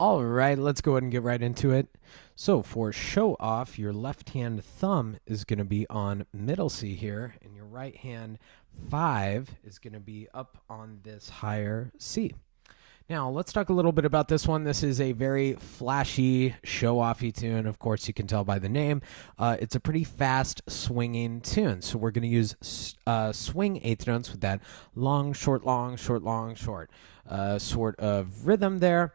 All right, let's go ahead and get right into it. So for show off, your left hand thumb is going to be on middle C here, and your right hand 5 is going to be up on this higher C. Now, let's talk a little bit about this one. This is a very flashy, show-offy tune. Of course, you can tell by the name. It's a pretty fast, swinging tune. So we're going to use swing eighth notes with that long, short, long, short, long, short sort of rhythm there.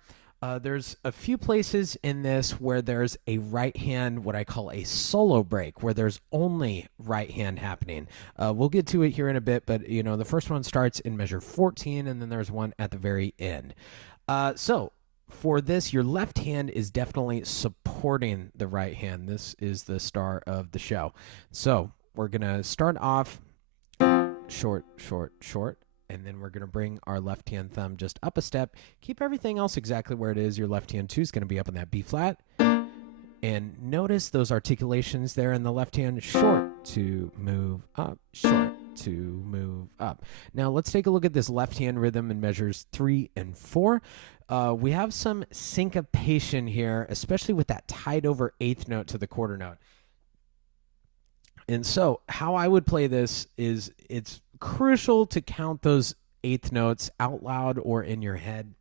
There's a few places in this where there's a right hand, what I call a solo break, where there's only right hand happening. We'll get to it here in a bit, but the first one starts in measure 14, and then there's one at the very end. So for this, your left hand is definitely supporting the right hand. This is the star of the show. So we're going to start off short, short, short. And then we're going to bring our left hand thumb just up a step. Keep everything else exactly where it is. Your left hand 2 is going to be up on that B flat. And notice those articulations there in the left hand. Short to move up, short to move up. Now let's take a look at this left hand rhythm in measures 3 and 4. We have some syncopation here, especially with that tied over eighth note to the quarter note. And so how I would play this is it's crucial to count those eighth notes out loud or in your head.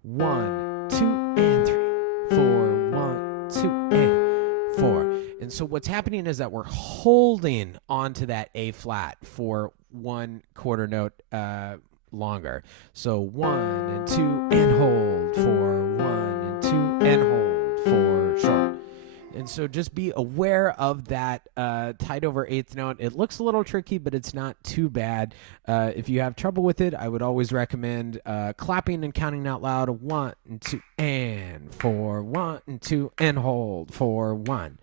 1, 2, and 3, 4. 1, 2, and 4. And so what's happening is that we're holding onto that A flat for one quarter note longer. So 1 and 2 and hold for 1 and 2 and hold for short. And so just be aware of that tied over eighth note. It looks a little tricky, but it's not too bad. If you have trouble with it, I would always recommend clapping and counting out loud. 1 and 2 and 4. 1 and 2 and hold for 1.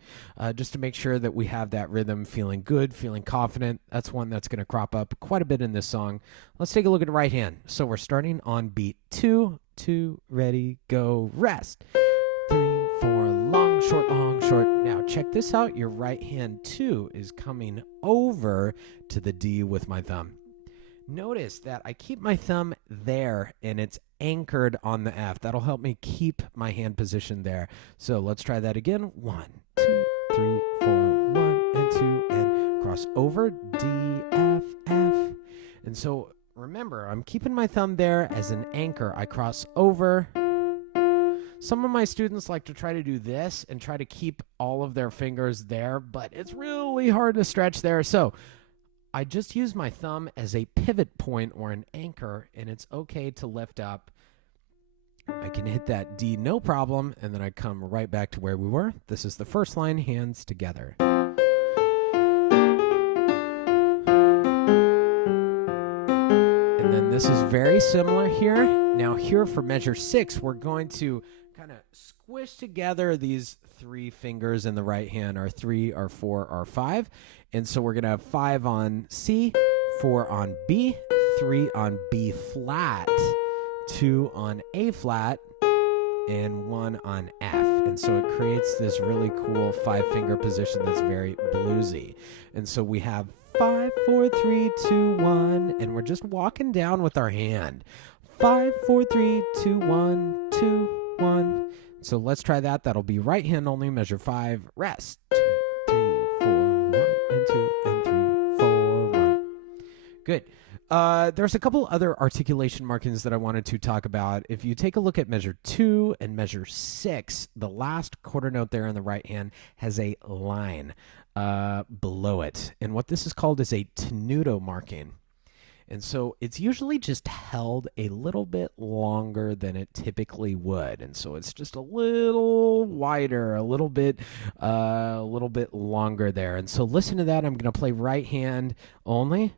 Just to make sure that we have that rhythm feeling good, feeling confident. That's one that's going to crop up quite a bit in this song. Let's take a look at the right hand. So we're starting on beat 2. 2, ready, go, rest. 3, 4, long, short, long, short. Now check this out. Your right hand 2 is coming over to the D with my thumb. Notice that I keep my thumb there and it's anchored on the F. That'll help me keep my hand position there. So let's try that again. 1, 2, 3, 4, 1 and 2 and cross over D, F, F. And so remember, I'm keeping my thumb there as an anchor. I cross over. Some of my students like to try to do this and try to keep all of their fingers there, but it's really hard to stretch there. So I just use my thumb as a pivot point or an anchor, and it's okay to lift up. I can hit that D no problem, and then I come right back to where we were. This is the first line, hands together. And then this is very similar here. Now here for measure 6, we're going to kind of squish together these 3 fingers in the right hand, our 3, our 4, our 5. And so we're going to have 5 on C, 4 on B, 3 on B flat, 2 on A flat, and 1 on F. And so it creates this really cool 5-finger position that's very bluesy. And so we have 5, 4, 3, 2, 1, and we're just walking down with our hand. 5, 4, 3, 2, 1, 2, 1. So let's try that. That'll be right hand only, measure 5, rest. 2, 3, 4, 1 and 2 and 3, 4, 1. Good. There's a couple other articulation markings that I wanted to talk about. If you take a look at measure 2 and measure 6, the last quarter note there in the right hand has a line below it. And what this is called is a tenuto marking. And so it's usually just held a little bit longer than it typically would. And so it's just a little wider, a little bit longer there. And so listen to that. I'm going to play right hand only.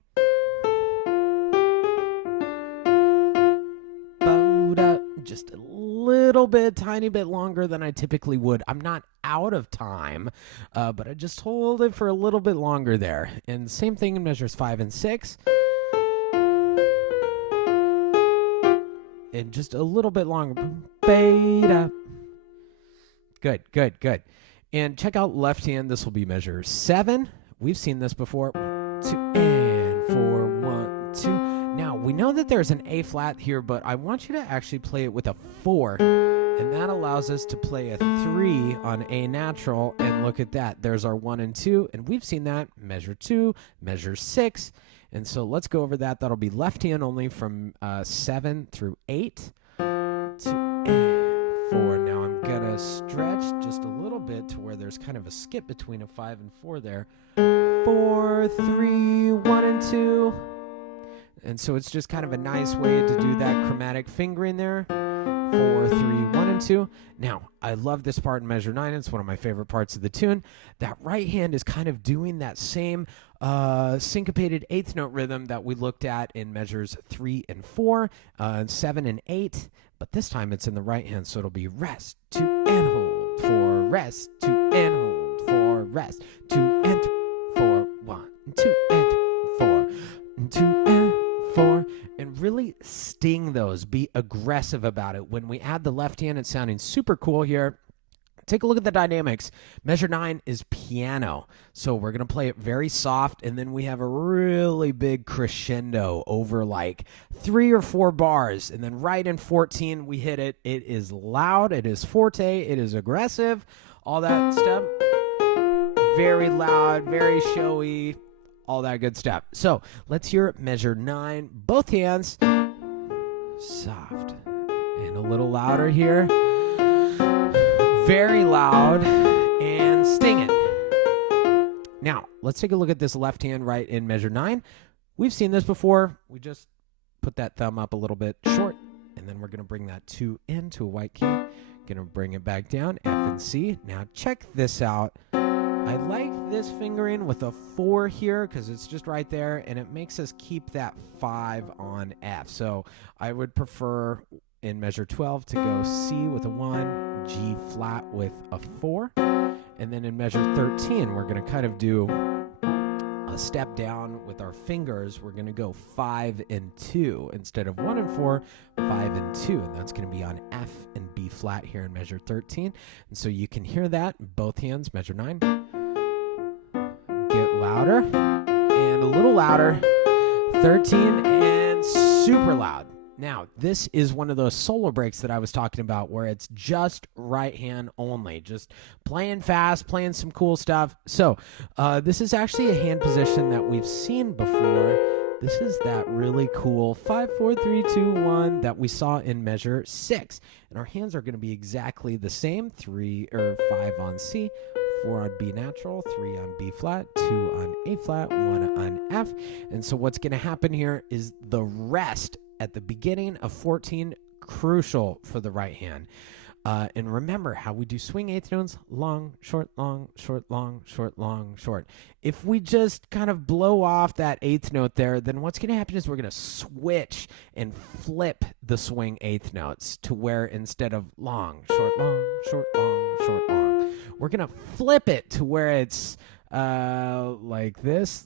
Just a little bit, tiny bit longer than I typically would. I'm not out of time, but I just hold it for a little bit longer there. And same thing in measures 5 and 6. And just a little bit longer. Beta. Good, good, good. And check out left hand. This will be measure 7. We've seen this before. 1, 2, and 4, 1, 2. Now, we know that there's an A flat here, but I want you to actually play it with a 4 And that allows us to play a 3 on A natural, and look at that. There's our 1 and 2, and we've seen that. Measure 2, measure 6. And so let's go over that. That'll be left hand only from 7 through 8 to 4. Now I'm going to stretch just a little bit to where there's kind of a skip between a 5 and 4 there. 4, 3, 1 and 2. And so it's just kind of a nice way to do that chromatic fingering there. 4, 3, 1 and 2. Now, I love this part in measure 9. It's one of my favorite parts of the tune. That right hand is kind of doing that same syncopated eighth note rhythm that we looked at in measures 3 and 4, 7 and 8. But this time it's in the right hand, so it'll be rest, 2 and hold, 4, rest, 2 and hold, 4, rest, 2 and 3, 4, 1, 2 and 3, 4, 2 and 4, and really sting those. Be aggressive about it. When we add the left hand, it's sounding super cool here. Take a look at the dynamics. Measure 9 is piano, so we're going to play it very soft, and then we have a really big crescendo over like 3 or 4 bars, and then right in 14 we hit it. It is loud, it is forte, it is aggressive, all that stuff. Very loud, very showy, all that good stuff. So let's hear measure 9, both hands, soft, and a little louder here. Very loud and stinging. Now, let's take a look at this left hand right in measure 9. We've seen this before. We just put that thumb up a little bit short, and then we're going to bring that 2 into a white key. Going to bring it back down, F and C. Now, check this out. I like this fingering with a 4 here because it's just right there, and it makes us keep that 5 on F. So I would prefer in measure 12 to go C with a 1, G flat with a 4, and then in measure 13 we're going to kind of do a step down with our fingers. We're going to go 5 and 2 instead of 1 and 4, 5 and 2, and that's going to be on F and B flat here in measure 13. And so you can hear that both hands. Measure 9, get louder and a little louder, 13 and super loud. Now, this is one of those solo breaks that I was talking about where it's just right hand only, just playing fast, playing some cool stuff. So this is actually a hand position that we've seen before. This is that really cool 5, 4, 3, 2, 1 that we saw in measure 6. And our hands are going to be exactly the same, 3 or 5 on C, 4 on B natural, 3 on B flat, 2 on A flat, 1 on F. And so what's going to happen here is the rest at the beginning of 14, crucial for the right hand. And remember how we do swing eighth notes: long, short, long, short, long, short, long, short. If we just kind of blow off that eighth note there, then what's going to happen is we're going to switch and flip the swing eighth notes to where instead of long, short, long, short, long, short, long, we're going to flip it to where it's like this.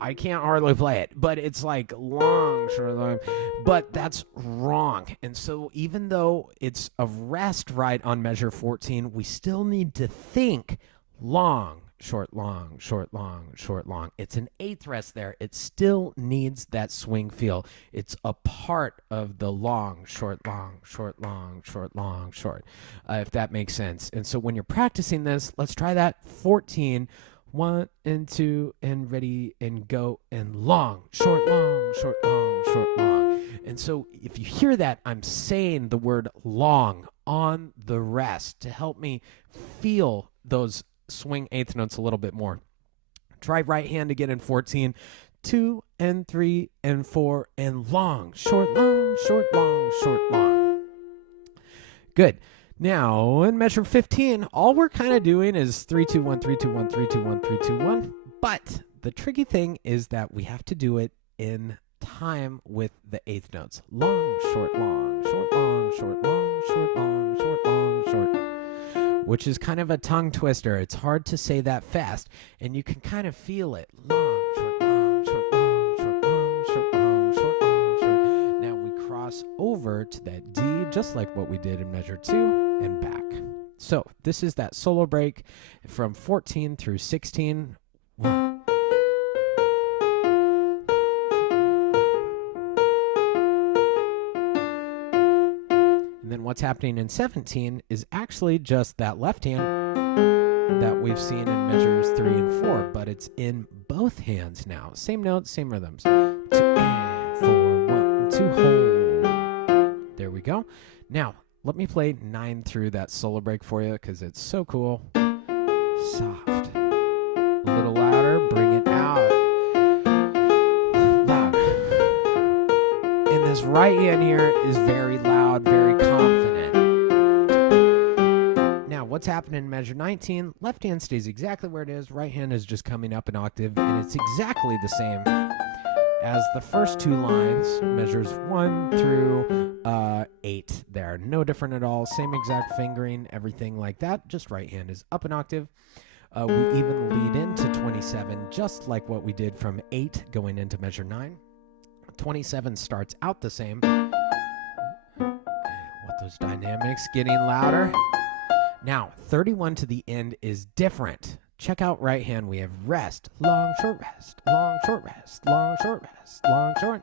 I can't hardly play it, but it's like long, short, long, but that's wrong. And so even though it's a rest right on measure 14, we still need to think long, short, long, short, long, short, long. It's an eighth rest there. It still needs that swing feel. It's a part of the long, short, long, short, long, short, long, short, if that makes sense. And so when you're practicing this, let's try that. 14, 1 and 2 and ready and go and long, short, long, short, long, short, long. And so if you hear that, I'm saying the word long on the rest to help me feel those swing eighth notes a little bit more. Try right hand again in 14, 2 and 3 and 4 and long, short, long, short, long, short, long. Good. Now, in measure 15, all we're kind of doing is 3, 2, 1, 3, 2, 1, 3, 2, 1, 3, 2, 1. But the tricky thing is that we have to do it in time with the eighth notes. Long, short, long, short, long, short, long, short, long, short, long, short, which is kind of a tongue twister. It's hard to say that fast, and you can kind of feel it. Long, short, long, short, long, short, long, short, long, short, long, short. Now we cross over to that D, just like what we did in measure 2. And back. So this is that solo break from 14 through 16. 1. what's happening in 17 is actually just that left hand that we've seen in measures 3 and 4, but it's in both hands now. Same notes, same rhythms. 2 and 4, 1, 2, hold. There we go. Now, let me play 9 through that solo break for you because it's so cool. Soft. A little louder, bring it out. Loud. And this right hand here is very loud, very confident. Now, what's happening in measure 19? Left hand stays exactly where it is. Right hand is just coming up an octave, and it's exactly the same as the first two lines, measures 1 through 8 there. No different at all. Same exact fingering, everything like that. Just right hand is up an octave. We even lead into 27, just like what we did from 8 going into measure 9. 27 starts out the same. What those dynamics getting louder. Now, 31 to the end is different. Check out right hand. We have rest, long, short rest, long, short rest, long, short rest, long, short.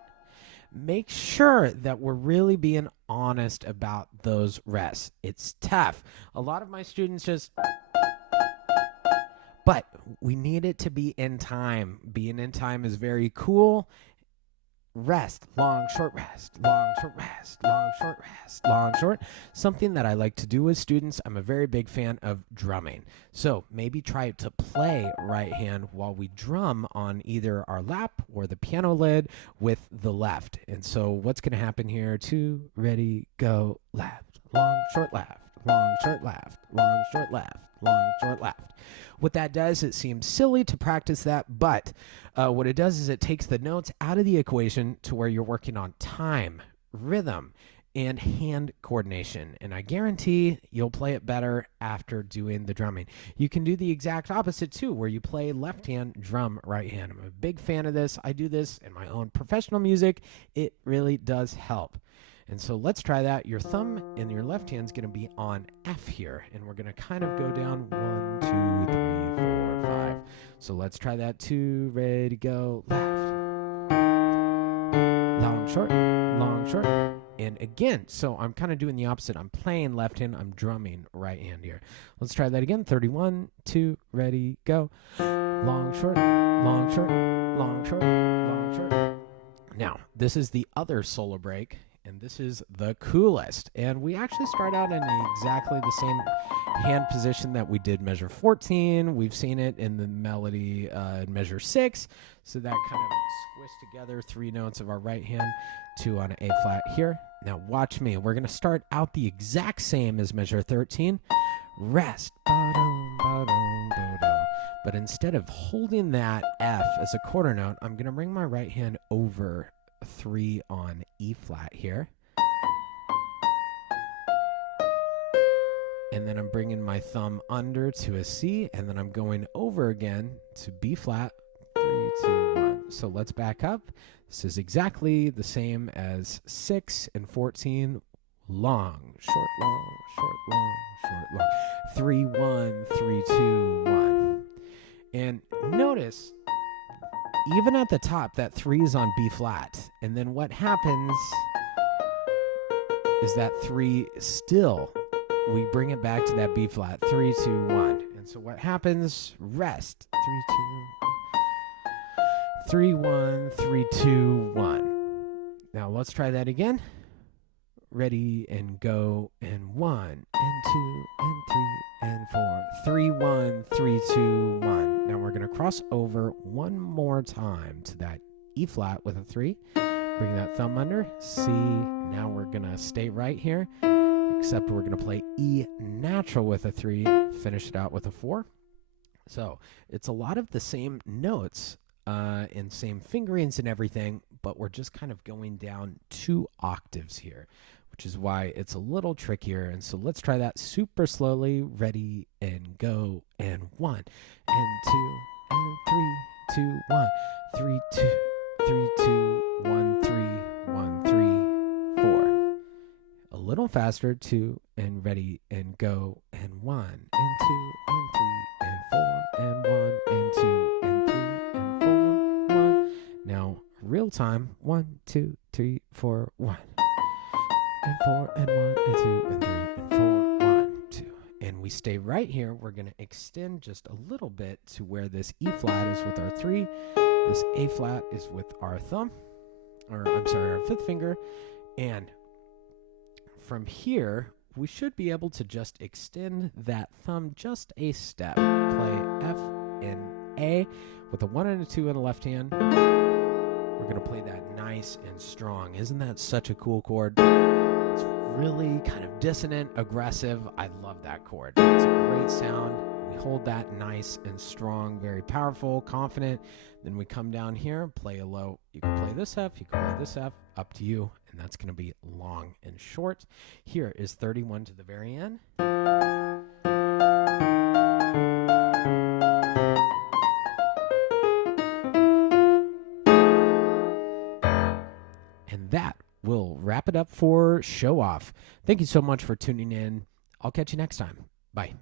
Make sure that we're really being honest about those rests. It's tough. A lot of my students just... But we need it to be in time. Being in time is very cool. Rest, long, short rest, long, short rest, long, short rest, long, short. Something that I like to do with students, I'm a very big fan of drumming. So maybe try to play right hand while we drum on either our lap or the piano lid with the left. And so what's going to happen here? 2, ready, go, left, long, short left, long, short left, long, short left, long, short left. What that does, it seems silly to practice that, but what it does is it takes the notes out of the equation to where you're working on time, rhythm, and hand coordination. And I guarantee you'll play it better after doing the drumming. You can do the exact opposite too, where you play left hand, drum right hand. I'm a big fan of this. I do this in my own professional music. It really does help. And so let's try that. Your thumb and your left hand is going to be on F here. And we're going to kind of go down 1, 2, 3, 4, 5. So let's try that. 2, ready, go, left. Long, short, long, short. And again, so I'm kind of doing the opposite. I'm playing left hand. I'm drumming right hand here. Let's try that again. 31, 2, ready, go. Long, short, long, short, long, short, long, short. Now, this is the other solo break. And this is the coolest. And we actually start out in exactly the same hand position that we did measure 14. We've seen it in the melody in measure 6. So that kind of squished together 3 notes of our right hand, 2 on an A flat here. Now watch me. We're going to start out the exact same as measure 13. Rest. Ba-dum, ba-dum, ba-dum. But instead of holding that F as a quarter note, I'm going to bring my right hand over 3 on E flat here. And then I'm bringing my thumb under to a C, and then I'm going over again to B flat, 3, 2, 1. So let's back up. This is exactly the same as 6 and 14. Long, short, long, short, long, short, long. 3, 1, 3, 2, 1. And notice, even at the top, that 3 is on B flat. And then what happens is that 3 still, we bring it back to that B flat, 3, 2, 1. And so what happens? Rest, 3, 2, 3, 1, 3, 2, 1. Now let's try that again. Ready and go, and 1 and 2 and 3 and 4. 3, 1, 3, 2, 1. Now we're going to cross over one more time to that E flat with a 3. Bring that thumb under, C. Now we're going to stay right here, except we're going to play E natural with a 3, finish it out with a 4. So it's a lot of the same notes and same fingerings and everything, but we're just kind of going down 2 octaves here, which is why it's a little trickier. And so let's try that super slowly. Ready and go, and 1 and 2 and 3, 2, 1, 3, 2, 3, 2, 1, 3, 1, 3, 4. A little faster. 2 and ready and go, and 1 and 2 and 3 and 4 and 1 and 2 and 3 and 4, 1. Now real time. 1, 2, 3, 4, 1. and 4 and 1 and 2 and 3 and 4, 1, 2. And we stay right here. We're going to extend just a little bit to where this E flat is with our 3. This A flat is with our thumb, or I'm sorry, our 5th finger. And from here, we should be able to just extend that thumb just a step. Play F and A with a 1 and a 2 in the left hand. We're going to play that nice and strong. Isn't that such a cool chord? It's really kind of dissonant, aggressive. I love that chord. It's a great sound. We hold that nice and strong, very powerful, confident. Then we come down here, play a low. You can play this F, you can play this F, up to you. And that's going to be long and short. Here is 31 to the very end. And that will wrap it up for Showoff. Thank you so much for tuning in. I'll catch you next time. Bye.